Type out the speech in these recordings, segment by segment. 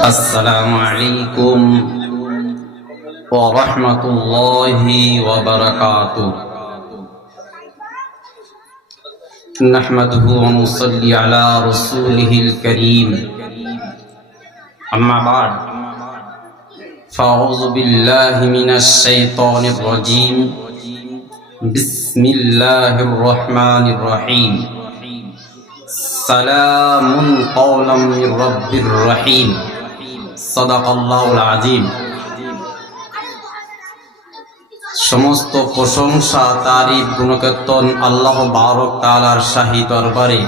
السلام عليكم ورحمة الله وبركاته نحمده ونصلي على رسوله الكريم أما بعد فأعوذ بالله من الشيطان الرجيم بسم الله الرحمن الرحيم سلام قولا من رب الرحيم সমস্ত প্রশংসা, তারিফ, গুণকীর্তন আল্লাহ বারক তালার শাহী দরবারে।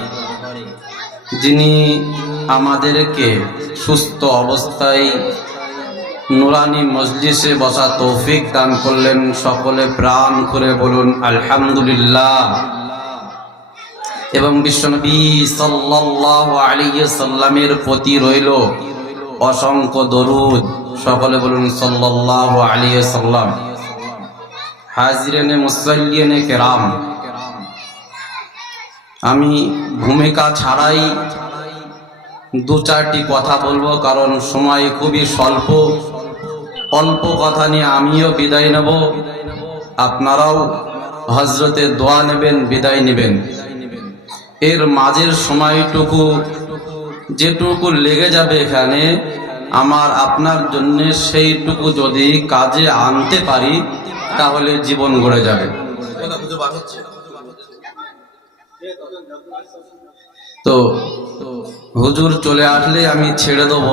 যিনি আমাদেরকে সুস্থ অবস্থায় নুরানি মজলিসে বসা তৌফিক দান করলেন, সকলে প্রাণ করে বলুন, আলহামদুলিল্লাহ। এবং বিশ্বনবী সাল্লাহ আলী সাল্লামের প্রতি রইল। অসংখ্য দরুদ। সকলে বলুন, সাল্লাল্লাহু আলাইহি সাল্লাম হাজিরেনে মুসাল্লিয়ানে কেরাম। আমি ভূমিকা ছাড়াই দু চারটি কথা বলব, কারণ সময় খুবই স্বল্প। অল্প কথা নিয়ে আমিও বিদায় নেব। আপনারাও হজরতে দোয়া নেবেন, বিদায় নেবেন। এর মাঝের সময়টুকু যেটুকু লেগে যাবে এখানে, আমার আপনার জন্য সেইটুকু যদি কাজে আনতে পারি, তাহলে জীবন গড়ে যাবে। তো, হুজুর চলে আসলে আমি ছেড়ে দেব।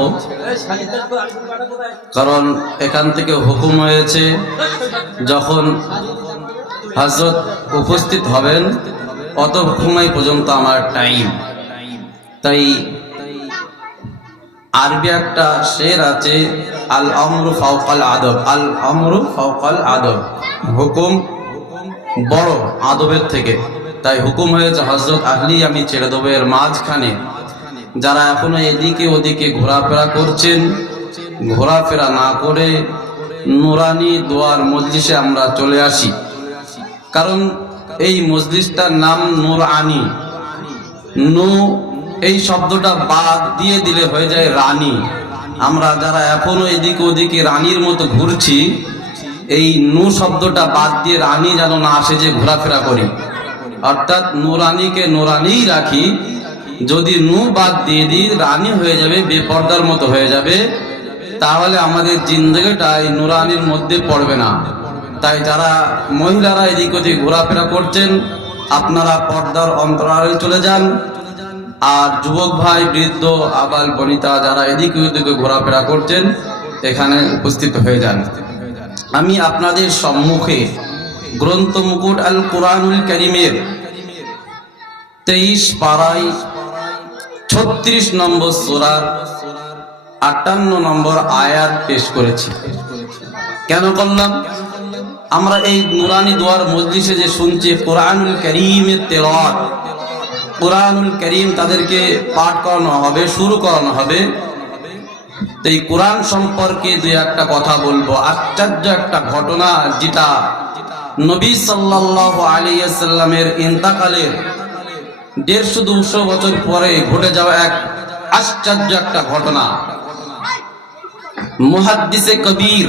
কারণ এখান থেকে হুকুম হয়েছে, যখন হজরত উপস্থিত হবেন, অত সময় পর্যন্ত আমার টাইম তাই আরবি একটা শের আছে আল আমরু ফাউকাল আদব। আল আমরু ফাউকাল আদব। হুকুম বড় আদবের থেকে। তাই হুকুম হয়েছে হজরত আহলি আমি ছেড়ে দেবো এর মাঝখানে। যারা এখনও এদিকে ওদিকে ঘোরাফেরা করছেন, ঘোরাফেরা না করে নুরানি দোয়ার মজলিসে আমরা চলে আসি। কারণ এই মজলিসটার নাম নূর আনি নু এই শব্দটা বাদ দিয়ে দিলে হয়ে যায় রানী। আমরা যারা এখনও এদিক ওদিকে রানীর মতো ঘুরছি, এই নু শব্দটা বাদ দিয়ে রানী যেন না আসে যে ঘোরাফেরা করি। অর্থাৎ নুরানিকে নুরানিই রাখি। যদি নু বাদ দিয়ে দিই, রানী হয়ে যাবে, বেপর্দার মতো হয়ে যাবে। তাহলে আমাদের জিন্দগিটা এই নুরানির মধ্যে পড়বে না। তাই যারা মহিলারা এদিক ওদিক ঘোরাফেরা করছেন, আপনারা পর্দার অন্তরালে চলে যান। আর যুবক ভাই, বৃদ্ধ, আবাল, বনিতা যারা এদিক ওদিকে ঘোরাফেরা করছেন, এখানে উপস্থিত হয়ে যান। আমি আপনাদের সম্মুখে গ্রন্থ মুকুট আল কোরআনুল করিমের তেইশ পাড়ায় ছত্রিশ নম্বর সোরার আটান্ন নম্বর আয়াত পেশ করেছি। কেন করলাম? আমরা এই নুরানি দোয়ার মসজিদে যে শুনছি, কোরআনুল করিমের তেলাওয়াত কোরআনুল করিম তাদেরকে পাঠ করানো হবে, শুরু করানো হবে। এই কোরআন সম্পর্কে দুই একটা কথা বলব। আশ্চর্য একটা ঘটনা, যেটা নবী সাল্লাহ আলিয়াল্লামের ইন্তাকালের দেড়শো দুশো বছর পরে ঘটে যাওয়া এক আশ্চর্য একটা ঘটনা। মুহাদ্দিসে কবির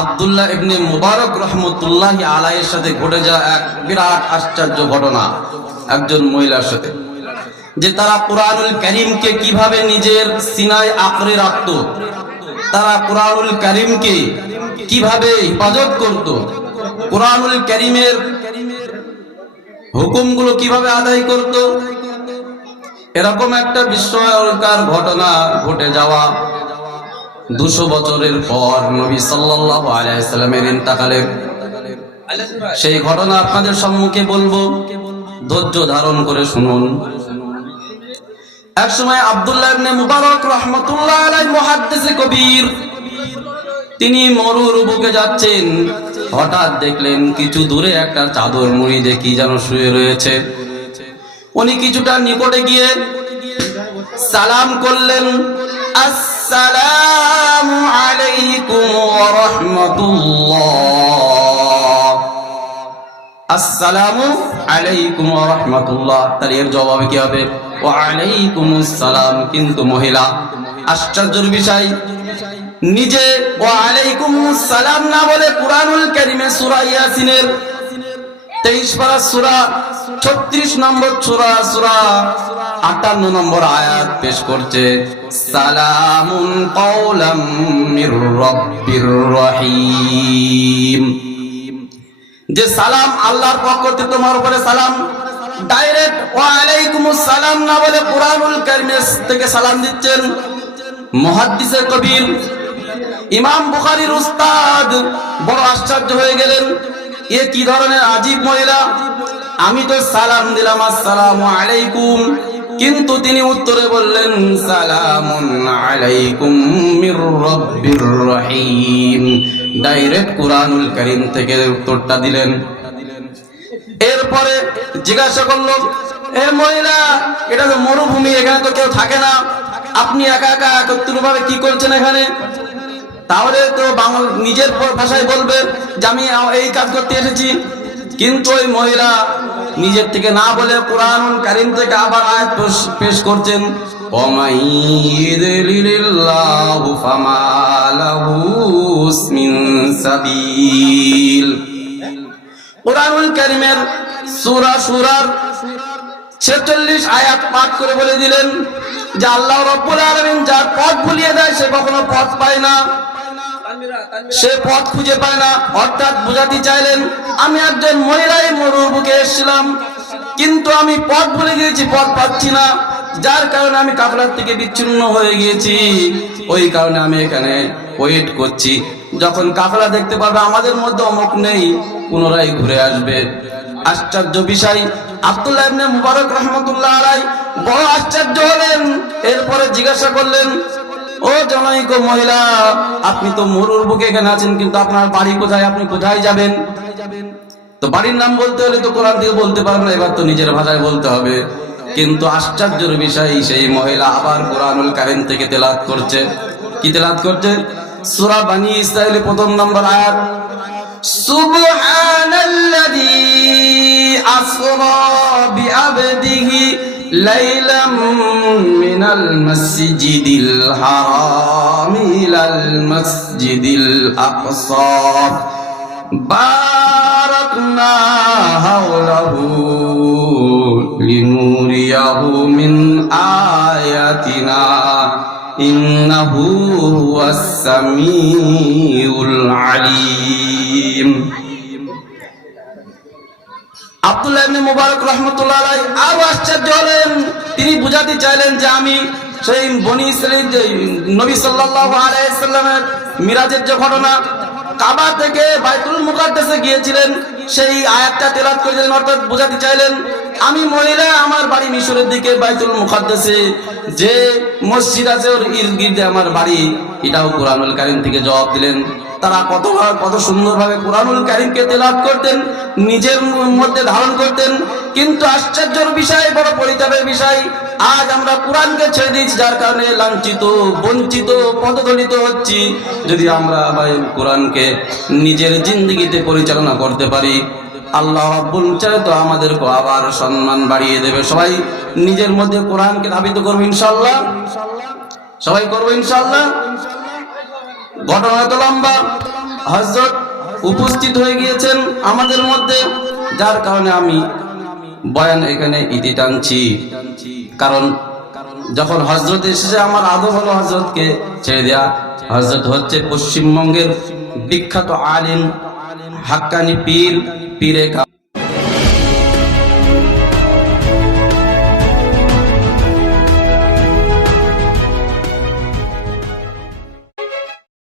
আবদুল্লাহ ইবনে মুবারক রহমতুল্লাহ আলাইয়ের সাথে ঘটে যাওয়া এক বিরাট আশ্চর্য ঘটনা। একজন মহিলার সাথে, যে তারা কোরআনুল করিমকে কীভাবে নিজের সিনায় আঁকড়ে রাখত, তারা কোরআনুল করিমকে কীভাবে হেফাজত করত, কোরআনুল করিমের হুকুমগুলো কীভাবে আদায় করত, এরকম একটা বিস্ময়কার ঘটনা ঘটে যাওয়া দুশো বছরের পর নবী সাল্লাহ আলাইসাল্লামের ইন্তাকালের। সেই ঘটনা আপনাদের সম্মুখে বলব। ধৈর্য ধারণ করে শুনুন। এক সময় আব্দুল্লাহ ইবনে মুবারক রহমতুল্লাহ আলাই মুহাদ্দিসে কবির, তিনি মরুর বুকে যাচ্ছেন। হঠাৎ দেখলেন কিছু দূরে একটা চাদর মুড়ি দেখি যেন শুয়ে রয়েছে। উনি কিছুটা নিকটে গিয়ে সালাম করলেন, আসসালামু আলাইকুম ওয়া রাহমাতুল্লাহ। আসসালামু আলাইকুম রাহমাতুল্লাহ। তাহলে এর জবাবে কি হবে? ওয়া আলাইকুমুস সালাম, কিন্তু মহিলা। আশ্চর্যের বিষয়, নিজে ওয়া আলাইকুমুস সালাম না বলে কুরআনুল কারীমে সূরা ইয়াসিনের তেইশ পারা সুরা, ছত্রিশ নম্বর সুরা সুরা আটান্ন নম্বর আয়াত পেশ করছে, সালামুন কওলাম মির রব্বির রহিম। যে সালাম, আল্লাহর পক্ষ থেকে তোমার উপরে সালাম। ডাইরেক্ট ওয়া আলাইকুমুস সালাম না বলে কুরআনুল কারীমের থেকে সালাম দিচ্ছেন মুহাদ্দিসে কবির। ইমাম বুখারীর উস্তাদ বড় আশ্চর্য হয়ে গেলেন, এ কি ধরনের আজীব মহিলা? আমি তো সালাম দিলাম, আসসালামু আলাইকুম। কিন্তু তিনি উত্তরে বললেন, সালামুন আলাইকুম মির রহিম। ডাইরেক্ট কুরআনুল কারীম থেকে উত্তরটা দিলেন। এরপরে জিজ্ঞাসা করল, এ মহিলা, এটা তো মরুভূমি, এখানে তো কেউ থাকে না। আপনি একা একা একত্রিত ভাবে কি করছেন এখানে? তাহলে তো বাংলা নিজের ভাষায় বলবে যে, আমি এই কাজ করতে এসেছি। কিন্তু ওই মহিলা নিজের থেকে না বলে কোরআন কারিম থেকে আবার আয়াত পেশ করছেন। কোরআনুল কারিমের সুরা সুরার ছেচল্লিশ আয়াত পাঠ করে বলে দিলেন যে আল্লাহ রব্বুল আলমিন যার পথ ভুলিয়ে দেয় সে কখনো পথ পায় না। সে পথ খুঁজে পায় না, অর্থাৎ বুঝাতে চাইলেন, আমি একজন মহিলাই মরুর বুকে এসেছিলাম, কিন্তু আমি পথ ভুলে গিয়েছি, পথ পাচ্ছি না। যার কারণে আমি কাফলার থেকে বিচ্ছিন্ন হয়ে গিয়েছি। ওই কারণে আমি এখানে ওয়েট করছি। যখন কাফলা দেখতে পাবে আমাদের মধ্যে অমুক নেই, পুনরায় ঘুরে আসবে। আশ্চর্য বিষয়, আব্দুল্লাহ ইবনে মুবারক রহমতুল্লাহ আলাই বড় আশ্চর্য হলেন। এরপরে জিজ্ঞাসা করলেন ও জনৈক মহিলা, আপনি তো মরুর বুকে এখানে আছেন, কিন্তু আপনার বাড়ি কোথায়? আপনি কোথায় যাবেন? তো বাড়ির নাম বলতে হলে তো কোরআন থেকে বলতে পারবেন না, এবার তো নিজের ভাষায় বলতে হবে। কিন্তু আশ্চর্যের বিষয়, সেই মহিলা আবার কোরআনুল কারিম থেকে তেলাত করছে। কি তেলাত করছে? সূরা বানি ইসরাইলের প্রথম নম্বর আয়াত, সুবহানাল্লাযী আসরা বিআবদিহি ليلا من المسجد الحرام إلى المسجد الأقصى. باركنا حوله لنوريه من آياتنا. إنه هو السميع العليم. আব্দুল্লাহ ইবনে মুবারক রাহমাতুল্লাহ আরও আশ্চর্য হলেন। তিনি বুঝাতে চাইলেন যে আমি সেই বনি নবী সাল্লাল্লাহু আলাইহি সাল্লামের মিরাজের যে ঘটনা, কাবা থেকে বাইতুল মুকাদ্দাসে গিয়েছিলেন, সেই আয়াতটা তেলাওয়াত করেছিলেন অর্থাৎ বোঝাতে চাইলেন, আমি মহিলা, আমার বাড়ি মিশরের দিকে বাইতুল মুকাদ্দাসে, যে মসজিদ আছে ওর ইরগির্দে আমার বাড়ি, এটাও কোরআনুল কারীম থেকে জবাব দিলেন। তারা কত কত সুন্দরভাবে কোরআনুল কারিমকে তেলাওয়াত করতেন, নিজের মধ্যে ধারণ করতেন। কিন্তু আশ্চর্যের বিষয়, বড় পরিতাপের বিষয়, আজ আমরা কোরআনকে ছেড়ে দিচ্ছি যার কারণে লাঞ্ছিত, বঞ্চিত, পদদলিত হচ্ছি। যদি আমরা ভাই কোরআনকে নিজের জিন্দগিতে পরিচালনা করতে পারি, আল্লাহ রাব্বুল চাই তো আমাদেরকে আবার সম্মান বাড়িয়ে দেবে। সবাই নিজের মধ্যে কোরআনকে ধাবিত করব ইনশাল্লাহ সবাই করব ইনশাল্লাহ ঘটনা এত লম্বা। হজরত উপস্থিত হয়ে গিয়েছেন আমাদের মধ্যে, যার কারণে আমি বয়ান এখানে ইতি টানছি। কারণ যখন হজরত এসেছে, আমার আদব হলো হজরতকে ছেড়ে দেয়া। হজরত হচ্ছে পশ্চিমবঙ্গের বিখ্যাত আলিম, হাক্কানি পীর পীরে